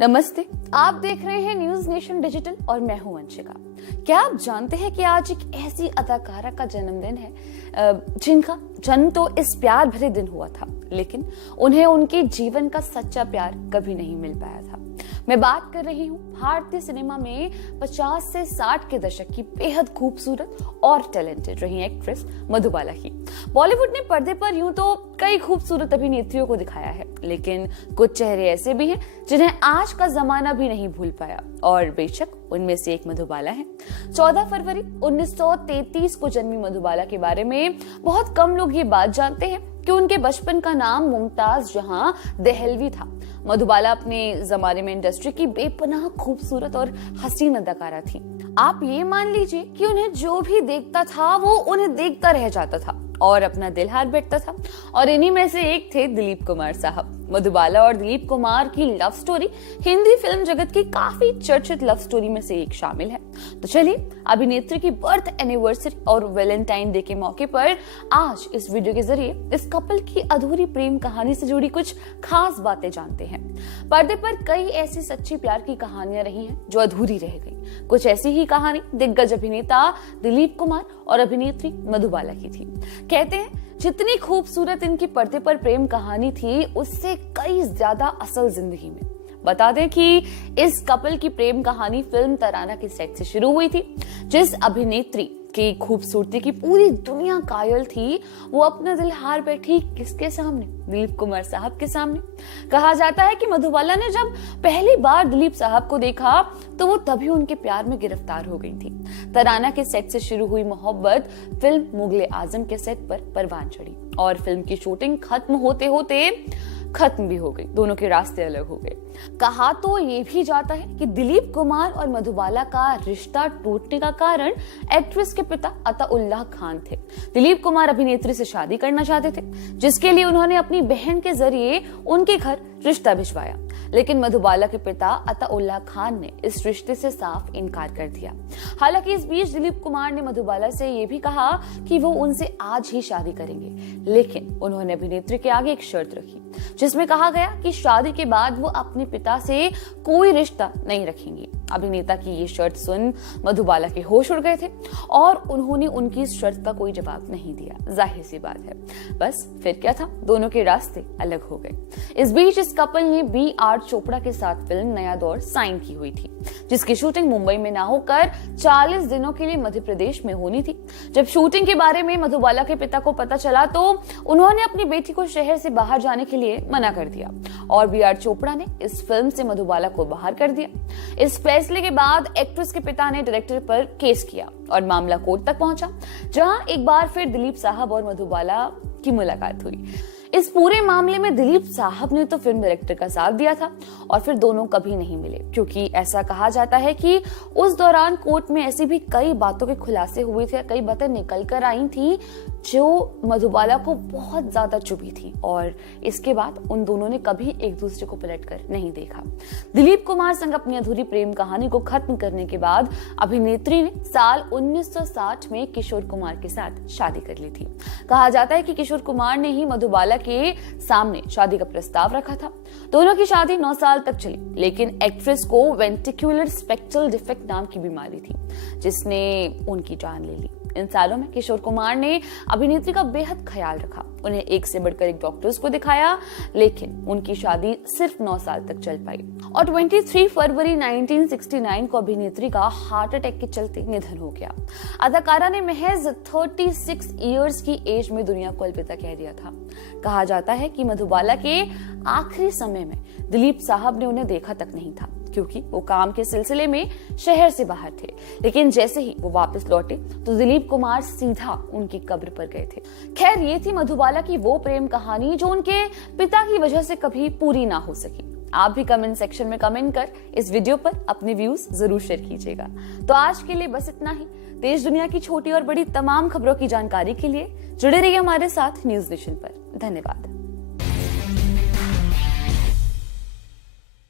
नमस्ते, आप देख रहे हैं न्यूज नेशन डिजिटल और मैं हूं वंशिका। क्या आप जानते हैं कि आज एक ऐसी अदाकारा का जन्मदिन है जिनका जन्म तो इस प्यार भरे दिन हुआ था, लेकिन उन्हें उनके जीवन का सच्चा प्यार कभी नहीं मिल पाया था। मैं बात कर रही हूँ भारतीय सिनेमा में 50 से 60 के दशक की बेहद खूबसूरत और टैलेंटेड रही एक्ट्रेस मधुबाला की। बॉलीवुड ने पर्दे पर यूं तो कई खूबसूरत अभिनेत्रियों को दिखाया है, लेकिन कुछ चेहरे ऐसे भी हैं जिन्हें आज का जमाना भी नहीं भूल पाया, और बेशक उनमें से एक मधुबाला है। 14 फरवरी 1933 को जन्मी मधुबाला के बारे में बहुत कम लोग ये बात जानते हैं कि उनके बचपन का नाम मुमताज जहां दहलवी था। मधुबाला अपने जमाने में इंडस्ट्री की बेपनाह खूबसूरत और हसीन अदाकारा थी। आप ये मान लीजिए कि उन्हें जो भी देखता था वो उन्हें देखता रह जाता था और अपना दिल हार बैठता था, और इन्हीं में से एक थे दिलीप कुमार साहब। मधुबाला और दिलीप कुमार की लव स्टोरी हिंदी फिल्म जगत की काफी चर्चित लव स्टोरी में से एक शामिल है। तो चलिए अभिनेत्री की बर्थ एनिवर्सरी और वैलेंटाइन डे के मौके पर आज इस वीडियो के जरिए इस कपल की अधूरी प्रेम कहानी से जुड़ी कुछ खास बातें जानते हैं। पर्दे पर कई ऐसी सच्ची प्यार की कहानियां रही हैं जो अधूरी रह गई। कुछ ऐसी ही कहानी दिग्गज अभिनेता दिलीप कुमार और अभिनेत्री मधुबाला की थी। कहते हैं जितनी खूबसूरत इनकी पर्दे पर प्रेम कहानी थी, उससे कई ज्यादा असल जिंदगी में। बता दें कि इस कपल की प्रेम कहानी फिल्म तराना के सेट से शुरू हुई थी। जिस अभिनेत्री की खूबसूरती की पूरी दुनिया कायल थी, वो अपना दिल हार बैठी किसके सामने? दिलीप कुमार साहब के सामने। कहा जाता है कि मधुबाला ने जब पहली बार दिलीप साहब को देखा तो वो तभी उनके प्यार में गिरफ्तार हो गई थी। तराना के सेट से शुरू हुई मोहब्बत फिल्म मुगले आजम के सेट पर परवान चढ़ी और फिल्म की शूटिंग खत्म होते होते खत्म भी हो गई। दोनों के रास्ते अलग हो गए। कहा तो ये भी जाता है कि दिलीप कुमार और मधुबाला का रिश्ता टूटने का कारण एक्ट्रेस के पिता अताउल्लाह खान थे। दिलीप कुमार अभिनेत्री से शादी करना चाहते थे, जिसके लिए उन्होंने अपनी बहन के जरिए उनके घर रिश्ता भिजवाया, लेकिन मधुबाला के पिता अताउल्लाह खान ने इस रिश्ते से साफ इनकार कर दिया। हालांकि इस बीच दिलीप कुमार ने मधुबाला से ये भी कहा कि वो उनसे आज ही शादी करेंगे, लेकिन उन्होंने अभिनेत्री के आगे एक शर्त रखी, जिसमें कहा गया कि शादी के बाद वो अपने पिता से कोई रिश्ता नहीं रखेंगी। अभिनेता की ये शर्त सुन मधुबाला के होश उड़ गए थे और उन्होंने उनकी इस शर्त का कोई जवाब नहीं दिया। जाहिर सी बात है, बस फिर क्या था, दोनों के रास्ते अलग हो गए। इस बीच इस कपल ने B.R. चोपड़ा के साथ फिल्म नया दौर साइन की हुई थी, जिसकी शूटिंग मुंबई में ना होकर 40 दिनों के लिए मध्य प्रदेश में होनी थी। जब शूटिंग के बारे में मधुबाला के पिता को पता चला तो उन्होंने अपनी बेटी को शहर से बाहर जाने के लिए मना कर दिया और B.R. चोपड़ा ने इस फिल्म से मधुबाला को बाहर कर दिया। इस फैसले के बाद एक्ट्रेस के पिता ने डायरेक्टर पर केस किया और मामला कोर्ट तक पहुंचा, जहां एक बार फिर दिलीप साहब और मधुबाला की मुलाकात हुई। इस पूरे मामले में दिलीप साहब ने तो फिल्म डायरेक्टर का साथ दिया था और फिर दोनों कभी नहीं मिले, क्योंकि ऐसा कहा जाता है कि उस दौरान कोर्ट में ऐसी भी कई बातों के खुलासे हुए थे, कई बातें निकल कर आई थी जो मधुबाला को बहुत ज्यादा चुभी थी, और इसके बाद उन दोनों ने कभी एक दूसरे को पलट कर नहीं देखा। दिलीप कुमार संग अपनी अधूरी प्रेम कहानी को खत्म करने के बाद अभिनेत्री ने साल 1960 में किशोर कुमार के साथ शादी कर ली थी। कहा जाता है कि किशोर कुमार ने ही मधुबाला के सामने शादी का प्रस्ताव रखा था। दोनों की शादी 9 साल तक चली, लेकिन एक्ट्रेस को वेंट्रिकुलर स्पेक्ट्रल डिफेक्ट नाम की बीमारी थी, जिसने उनकी जान ले ली। इन सालों में किशोर कुमार ने अभिनेत्री का बेहद ख्याल रखा, उन्हें एक से बढ़कर एक डॉक्टर्स को दिखाया, लेकिन उनकी शादी सिर्फ 9 साल तक चल पाई और 23 फरवरी 1969 को अभिनेत्री का हार्ट अटैक के चलते निधन हो गया। अदाकारा ने महज 36 इयर्स की एज में दुनिया को अलविदा कह दिया था। कहा जाता है कि मधुबाला के आखिरी समय में दिलीप साहब ने उन्हें देखा तक नहीं था, क्योंकि वो काम के सिलसिले में शहर से बाहर थे, लेकिन जैसे ही वो वापस लौटे तो दिलीप कुमार सीधा उनकी कब्र पर गए थे। खैर, ये थी मधुबाला की वो प्रेम कहानी जो उनके पिता की वजह से कभी पूरी ना हो सकी। आप भी कमेंट सेक्शन में कमेंट कर इस वीडियो पर अपने व्यूज जरूर शेयर कीजिएगा। तो आज के लिए बस इतना ही। देश दुनिया की छोटी और बड़ी तमाम खबरों की जानकारी के लिए जुड़े रहिए हमारे साथ न्यूज नेशन पर। धन्यवाद।